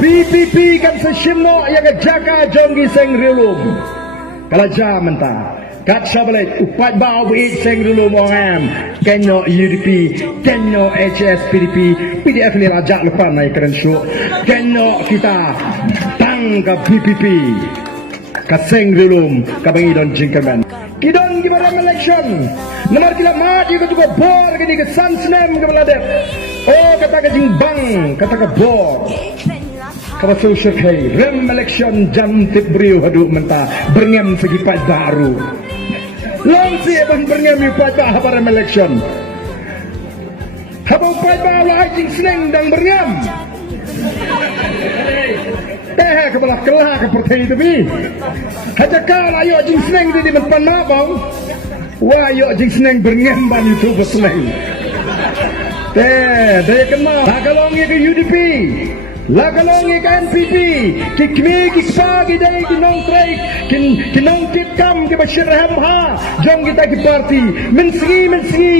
PPP kan seshimno yang jaga jonggi seng rilum kalau jaman ta kat sabalet upat bau bit seng rilum orang kenyo UDP kenyo HS PDP PDF ni rajak lepas naik keren show kenyo kita tang ke PPP ke seng rilum ke bangi don jingkerman kidon gimana election nomor kila mati ke juga bor ke di ke sansnem ke beladep oh kata ke jingbang kata ke bor kalau social kay rem election jam tip beriu hadu mentah berngem segi pat baru long si ban berngem yu pat bah rem election habang pat bah lah jing seneng dang berngem kebelah kelah ke pertai itu bi haja kala yo jing seneng di menpan mabang wah yo jing seneng berngem ban itu berseneng dia kenal lagalongi ke UDP lagalongi ke NPP kikmi kikpagi dari kinong traik kinong kitkam ke Bashir Hamha jom kita ke parti menski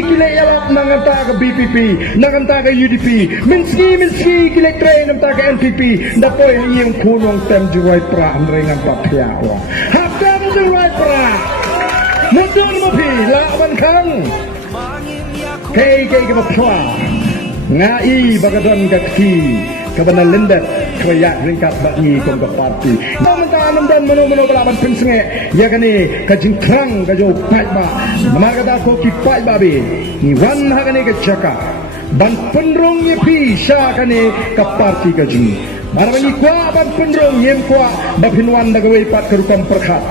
kile yalap nanganta ke BPP nanganta ke UDP menski kile train nanganta ke NPP dapoy yung kunong tem juway pra andrengan papyawa hapem juway pra mudun mo pi laban kang kay ke papyawa ngai bagadon kakti kabana lendat kayak ringkat bagi kom ke parti mantan dan mano balaban pensenge ya kani kajingkrang kajo patba nama kata ko ki patba be ni wan hagane ke chaka ban pendrong ye pi sha kani ke parti kajing marani kwa ban pendrong yem kwa bapinwan dagawe pat kerukam perkhat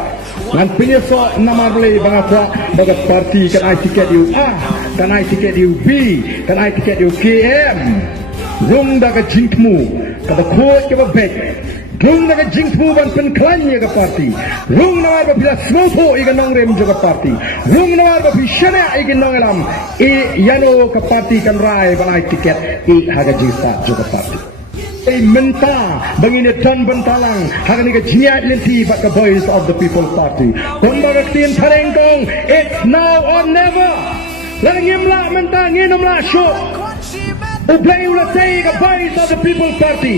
ngan penyeso namarle bangakwa bagat parti kan ai tiket yu A kan ai tiket yu B kan ai tiket yu KM rung daga jingtmu kada khoj ke babek rung daga jingtmu ban pen klanya ke parti rung nawar ba bila smotho iga nongrem juga parti rung nawar ba bishana iga nongelam yano ke parti kan rai ban ai tiket haga jista juga parti mentah bangine tan bentalang hagani ke jiat lenti but the voice of the people party kon bagaktin tharengkong it's now or never langimla mentah nginomla show ublay ula say the voice of the people party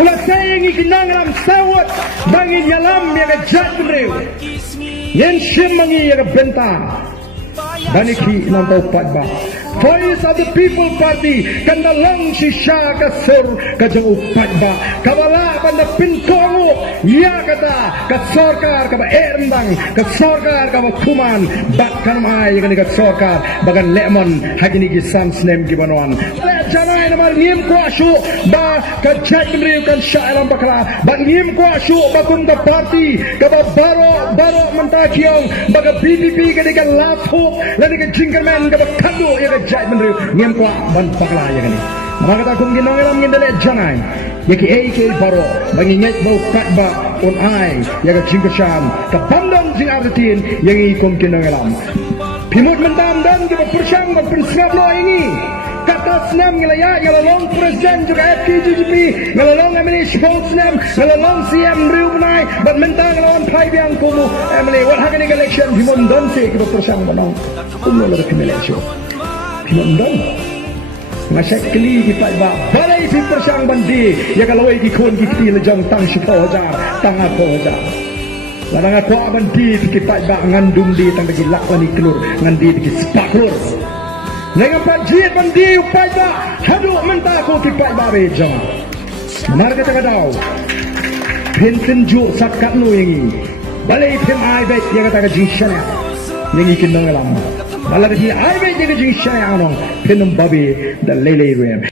ula saying ikinanglam sawat bangin yalam ya ke jatrew yen shimmangi ya ke bentang baniki nantau patba voice of the people party kanda lang si siya kasur kajang upatba kabala banda pinkongo ya kata kasorkar kaba erndang kasorkar kaba kuman bakkan mai kani kasorkar bagan lemon hagini gi samsnem gibanon janai namar ngim ko ashu ba kajat mriu kan syairam bakala ba ngim ko ashu bakun ka party kaba baro mentakiong baga BPP kani kan lapo lani kan jingkerman kaba kadu ya jai menru ngem kwa ban pakla ya kani maka ta kum ginong elam ngindale janai yaki AK baro manginget mau katba on ai ya ka jingkersham ka bandang jing artin yang ikum ginong elam pimut mentam dan ke persyang berprinsip lo ini kata senam ngelayat ngelalong presiden juga FKGGP ngelalong MNH Spokesman ngelalong CM Riu Benai dan mentang ngelalong Pai Biang Kumu MLA what happening election pimut dan se ke persyang banang umno la election London masak keli kita ba balai si persyang bandi ya kalau ai dikon kiti lejang tang sipo jar tang ako jar ladang ako bandi kita ba ngandum di tang bagi lakwani kelur ngandi di spaklur nengang pajit bandi upai ba hadu mentah ko kipai ba bejang marga tagadau pinten ju sakat nu yangi balai pem ai bet ya kata jinshana yangi kinong alam Malah di ai be jing syai anong pinum babi da lele rem